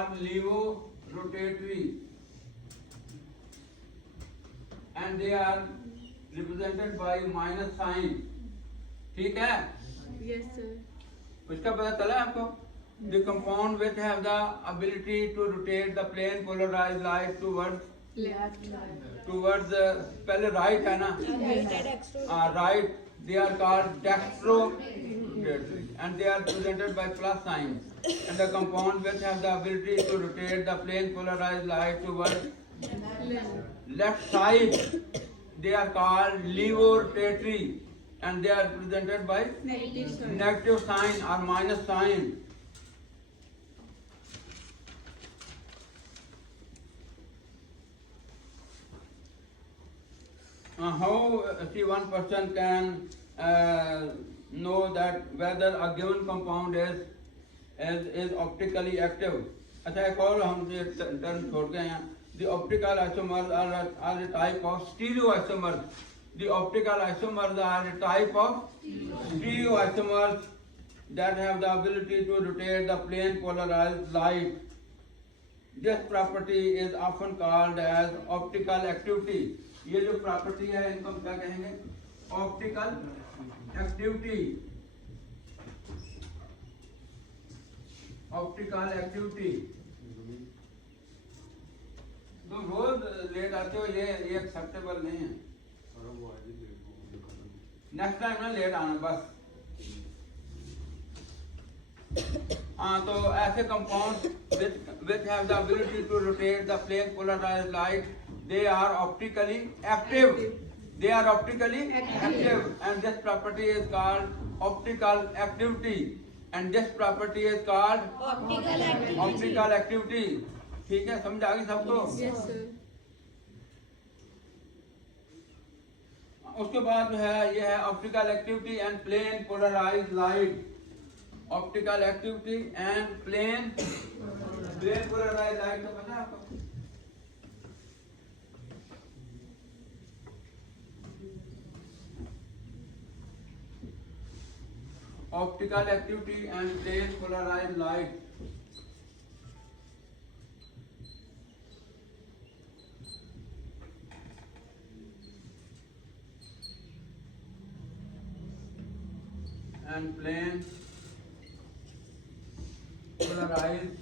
called levorotatory, and they are represented by minus sign. ठीक है? Yes, sir. उसका पता चला आपको? The compound which have the ability to rotate the plane polarized light towards पहले right है ना? Right. They are called dextrorotatory, and they are represented by plus sign. And the compound which have the ability to rotate the plane polarized light towards left side, they are called levorotatory, and they are represented by negative sign or minus sign. How see one person can know that whether a given compound is optically active. अच्छा एक और हम ये term छोड़ गए हैं. The optical isomers are a type of stereoisomers. The optical isomers are a type of stereoisomers that have the ability to rotate the plane polarized light. This property is often called as optical activity. ये जो property है इनको हम क्या कहेंगे? Optical activity. Optical activity. तुम रोज late आते हो, ये एक्सेप्टेबल नहीं है. नेक्स्ट टाइम ना लेट आना बस. हाँ, तो ऐसे compound which have the ability to rotate the plane polarized light, they are optically active. They are optically active, and this property is called optical activity. And this property is called optical activity. ठीक है, समझ आ गई सबको? Yes, sir. उसके बाद जो है ये है optical activity and plane polarised light. Optical activity and plane polarised light का पता है आपको? Optical activity and plane polarized light. And plane polarized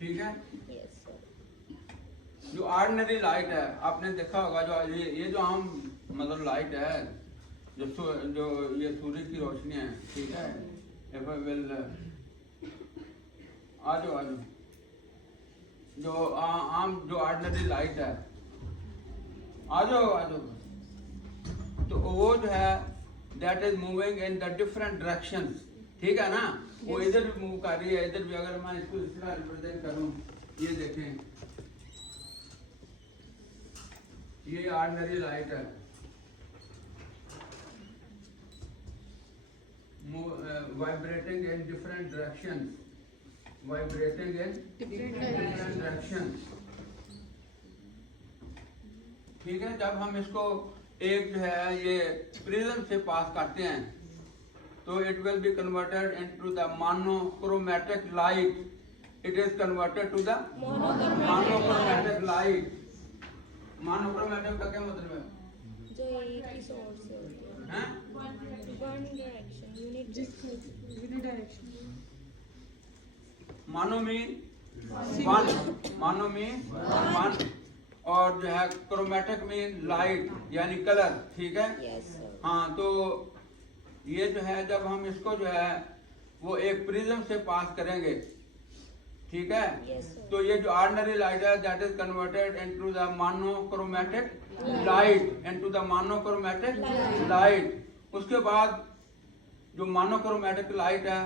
ठीक है. जो ऑर्डिनरी लाइट है आपने देखा होगा, जो ये जो हम मतलब लाइट है जो ये सूरज की रोशनी है. ठीक है, आ जाओ जो आम जो ऑर्डिनरी लाइट है, आ जाओ. तो वो जो है that is moving in the different directions. ठीक है ना? वो इधर भी मूव कर रही है, इधर भी. अगर मैं इसको इस तरह रिप्रेजेंट करूं, ये देखें, ये ऑर्डिनरी लाइट है. Vibrating in different directions. Vibrating in different directions. ठीक है, जब हम इसको एक जो है ये प्रिज्म से पास करते हैं तो it will be converted into the monochromatic light. It is converted to the monochromatic light. Monochromatic का क्या मतलब है? जो एक ही सोर्स से होती है. हैं? One direction, unidirection. Mono mean one, और जो है क्रोमैटिक मीन लाइट यानी कलर. ठीक है. Yes sir. हाँ, तो ये जो है जब हम इसको जो है वो एक प्रिज्म से पास करेंगे. ठीक है. Yes, sir. तो ये जो ऑर्डिनरी लाइट है that is converted into the monochromatic light. Into the monochromatic light. उसके बाद जो मोनोक्रोमैटिक लाइट है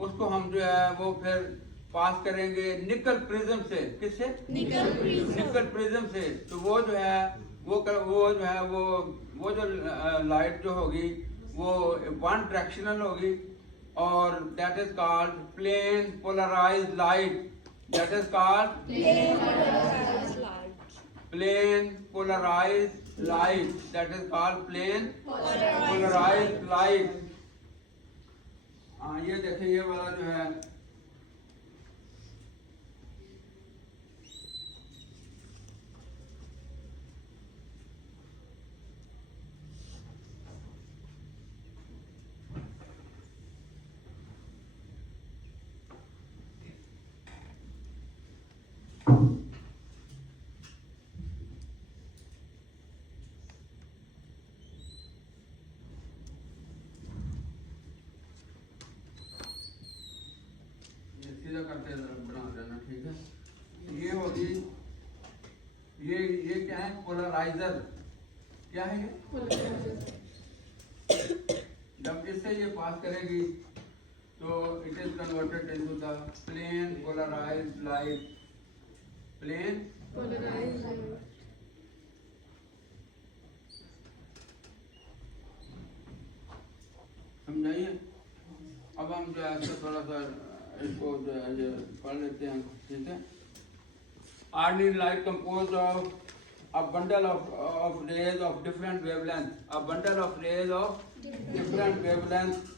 उसको हम जो है वो फिर पास करेंगे निकल प्रिज्म से. किससे? निकल प्रिज्म से. तो वो जो है वो जो है वो जो लाइट जो होगी वो वन डायरेक्शनल होगी, और that is called plane polarised light. That is called plane polarised light. That is called plane polarised light. हाँ ये देखिए ये वाला जो है ये सीधा करते बना देना, ठीक है। ये होगी ये क्या है, पोलराइजर। क्या है ये? जब इससे ये पास करेगी तो it is converted into the plane polarised light. Plane समझाइए। अब हम जो है इसको थोड़ा सा इसको जो है ये पढ़ लेते हैं, ठीक है। Ordinary light composed of a bundle of rays of different wavelength. A bundle of rays of different wavelength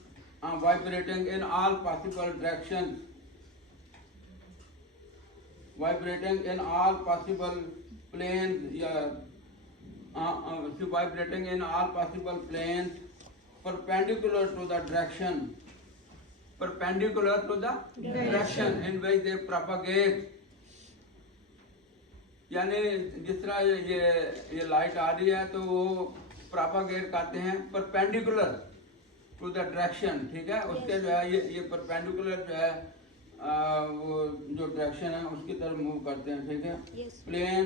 vibrating in all possible directions. Vibrating in all possible planes. Vibrating in all possible planes perpendicular to the direction. Perpendicular to the direction in which they propagate. यानी जिस तरह ये light आ रही है तो वो propagate करते हैं परपेंडिकुलर टू द डायरेक्शन, ठीक है। उसके जो है ये परपेंडिकुलर जो है वो जो डायरेक्शन है उसकी तरफ मूव करते हैं, ठीक है। Plane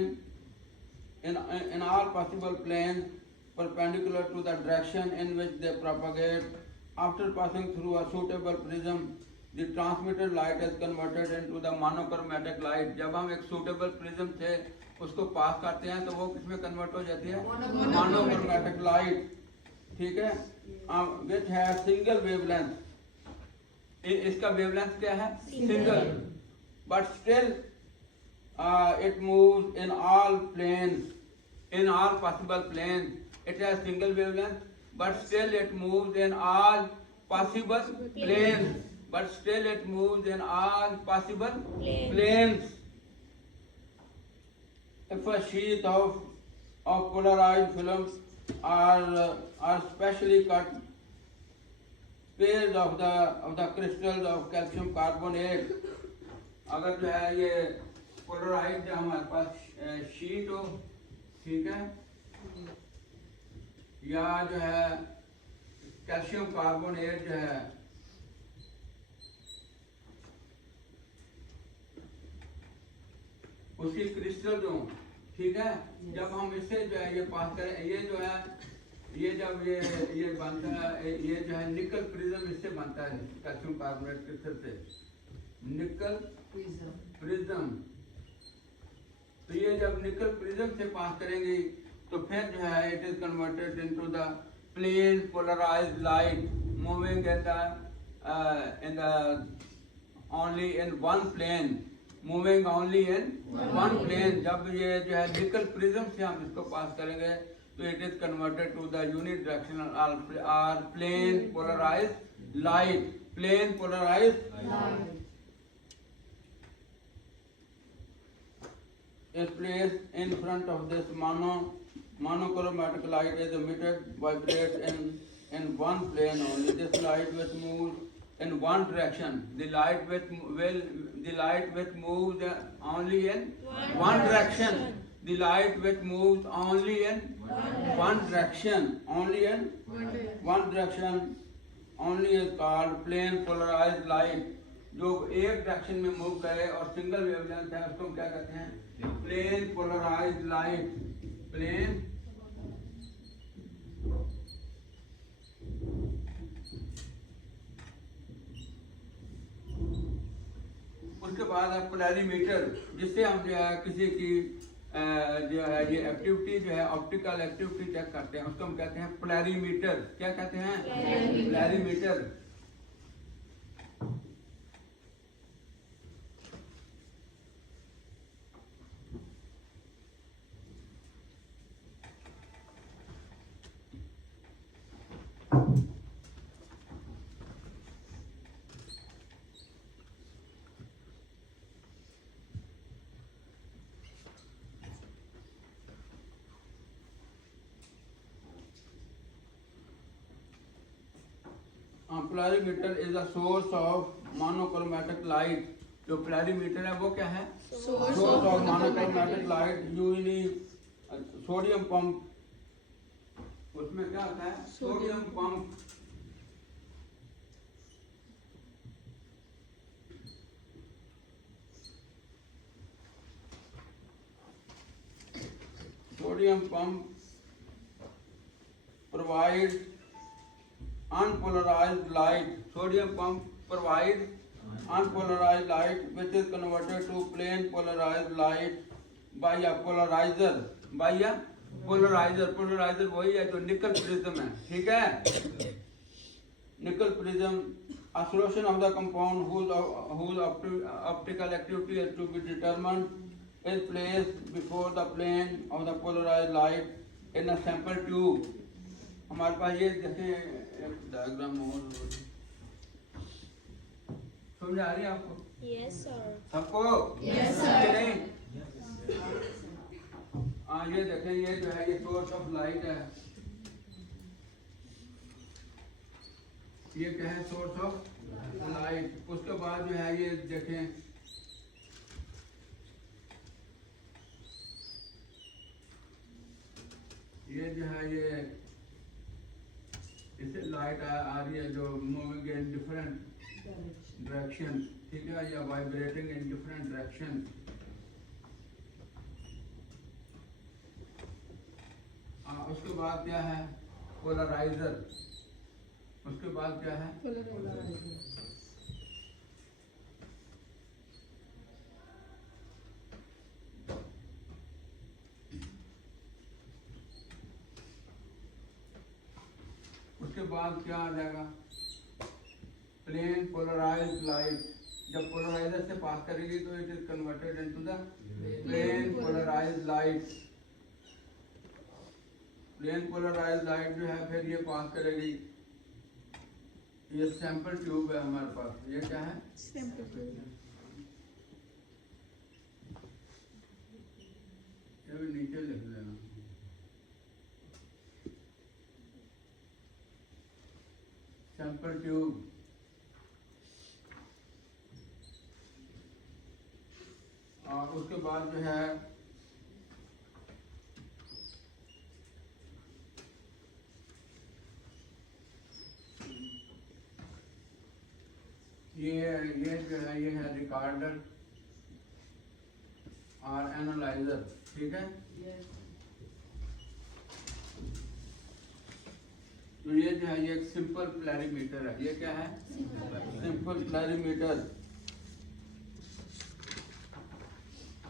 in all possible plane perpendicular to the direction in which they propagate after passing through a suitable prism the transmitted light is converted into the monochromatic light. जब हम एक suitable prism से उसको पास करते हैं तो वो किसमें कन्वर्ट हो जाती है, monochromatic light, ठीक है। which has single wavelength. इसका wavelength क्या है, single, but still it moves in all planes, in all possible planes. It has single wavelength, but still it moves in all possible planes. But still it moves in all possible planes. If a sheet of polarized films are specially cut pairs of the crystals of calcium carbonate, अगर जो है ये polarised हमारे पास sheet हो, ठीक है, या जो है कैल्शियम कार्बोनेट जो है उसकी क्रिस्टल जो, ठीक है, जब हम इससे जो है ये पास करें, ये जो है ये जब ये बनता है, ये जो है निकल प्रिज्म इससे बनता है, कैल्शियम कार्बोनेट क्रिस्टल से निकल प्रिज्म। तो ये जब निकल प्रिज्म से पास करेंगे तो फिर जो है it is converted into the plane polarised light moving in the only in one plane, moving only in one plane. जब ये जो है निकल प्रिज्म से हम इसको पास करेंगे तो it is converted to the unidirectional or plane polarised light. Plane polarised is placed in front of this monochromatic light is emitted, vibrates in one plane only. This light which moves in one direction. The light which moves only in one direction. The light which moves only in one direction. Only in one direction. Only is called plane polarized light. जो एक direction में move करे और single wavelength है उसको हम क्या कहते हैं, प्लेन पोलराइज्ड लाइट। प्लेन उसके बाद है पोलैरीमीटर, जिससे हम जो है किसी की जो है ये एक्टिविटी जो है ऑप्टिकल एक्टिविटी चेक करते हैं, उसको हम कहते हैं पोलैरीमीटर। क्या कहते हैं, polarimeter. Polarimeter is a source of monochromatic light. जो polarimeter है वो क्या है? Source of monochromatic light. Usually sodium pump, उसमें क्या होता है? Sodium pump. Sodium pump provides unpolarized light. Sodium pump provides unpolarized light which is converted to plain polarized light by a polarizer. By a polarizer. Polarizer वही है जो निकल prism है, ठीक है? निकल prism, a solution of the compound whose optical activity is to be determined is placed before the plane of the polarized light in a sample tube. हमारे पास ये जैसे डायग्राम और समझ आ रही है आपको? Yes, sir. सबको? Yes, sir. नहीं? हाँ, ये देखें, ये जो है ये सोर्स ऑफ लाइट है। ये क्या है? Source of light. उसके बाद जो है ये देखें, ये जो है ये इससे लाइट आ रही है जो मूविंग इन डिफरेंट डायरेक्शन, ठीक है, या वाइब्रेटिंग इन डिफरेंट डायरेक्शन। उसके बाद क्या है? पोलराइजर। उसके बाद क्या है? उसके बाद क्या आ जाएगा? Plane polarised light. जब पोलराइजर से पास करेगी तो it is converted into the plane polarised light. Plane polarised light जो है फिर ये पास करेगी, ये सैंपल ट्यूब है हमारे पास। ये क्या है? Sample tube. ये भी नीचे लिख लेना। Sample tube. और उसके बाद जो है ये जो है ये है रिकॉर्डर और एनालाइजर, ठीक है? तो ये जो है ये एक सिंपल पोलैरिमीटर है। ये क्या है? Simple polarimeter.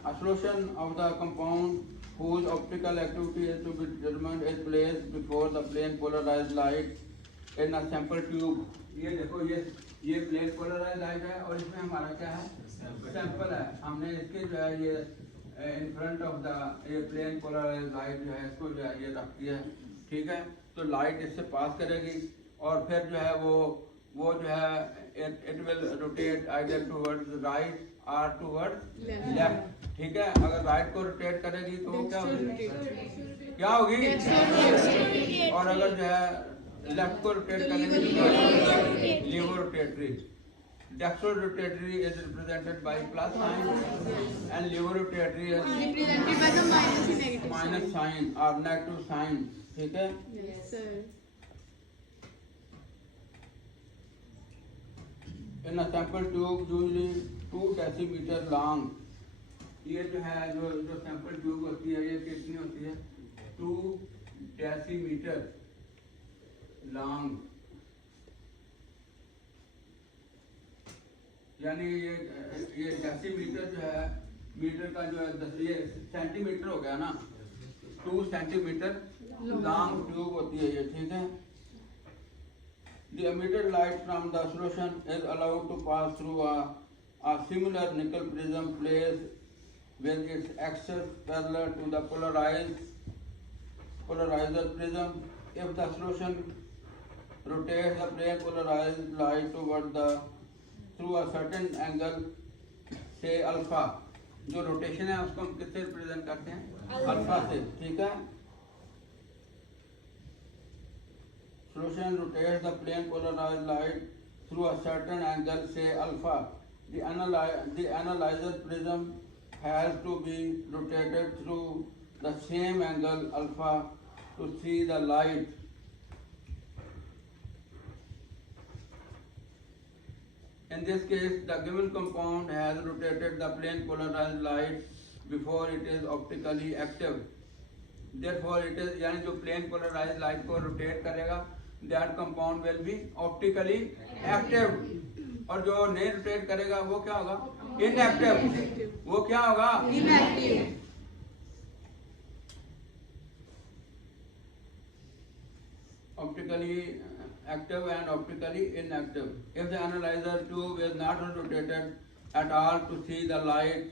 A solution of the compound whose optical activity is to be determined is placed before the plane polarized light in a sample tube. ये देखो, ये प्लेन पोलराइज्ड लाइट है और इसमें हमारा क्या है? सैंपल है। हमने इसके जो है ये इन फ्रंट ऑफ द ये प्लेन पोलराइज्ड लाइट जो है इसको जो है ये रख दिया है, ठीक है? तो लाइट इससे पास करेगी और फिर जो है वो जो है it will rotate either towards right और टुवर्ड्स लेफ्ट, ठीक है? अगर राइट को रोटेट करेगी तो क्या होगी? क्या होगी? और अगर जो है लेफ्ट को रोटेट करेंगे तो laevo rotatory. Dextro rotatory is represented by plus sign and lever rotatory is represented by the minus and negative minus sign or negative sign, ठीक है? Yes, sir. In a sample tube usually 2 decimeter long. ये जो है जो sample tube होती है ये कितनी होती है? 2 डेसीमीटर लॉन्ग। यानी ये डेसीमीटर जो है, मीटर का जो है ये सेंटीमीटर हो गया ना, 2 सेंटीमीटर लॉन्ग ट्यूब होती है ये, ठीक है? The emitted light from the solution is allowed to pass through a similar nickel prism placed with its axis parallel to the polarizer prism. If the solution rotates the plane polarized light toward through a certain angle, say alpha, जो rotation है उसको हम किससे represent करते हैं? Alpha से, ठीक है? solution rotates the plane polarized light through a certain angle, say alpha. The analyzer prism has to be rotated through the same angle alpha to see the light. In this case, the given compound has rotated the plane polarized light before it is optically active. Therefore, it is यानी जो plane polarized light को rotate करेगा, that compound will be optically active. और जो नहीं rotate करेगा वो क्या होगा? Inactive. वो क्या होगा? Inactive. Optically active and optically inactive. If the analyzer tube is not rotated at all to see the light,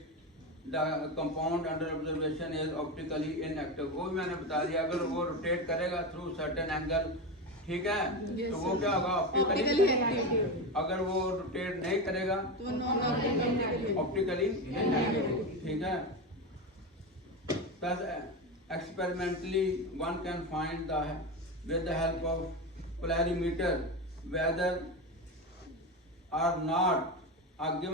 the compound under observation is optically inactive. वो भी मैंने बता दिया, अगर वो rotate करेगा through certain angle, ठीक है, तो वो क्या होगा? Optically active. अगर वो rotate नहीं करेगा तो non-optically. optically inactive, ठीक है. Thus, experimentally one can find with the help of polarimeter whether or not a given